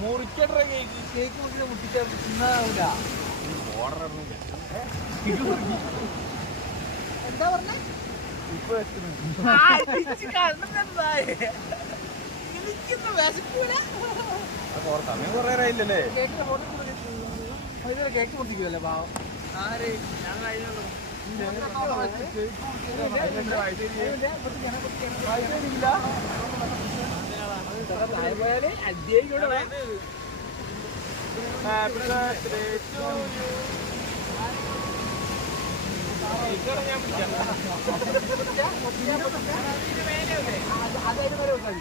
മുറിക്കട്ടെ cake മുറിക്കുന്ന മുട്ടിച്ച തിന്നാവൂല. എന്താ പറഞ്ഞ ഇപ്പൊ സമയം കൊറേ ആയില്ലല്ലേ? കേക്ക് മുറിക്കുമല്ലേ പാവം. ആര് ഞാൻ കഴിഞ്ഞുള്ളൂ. ഞാൻ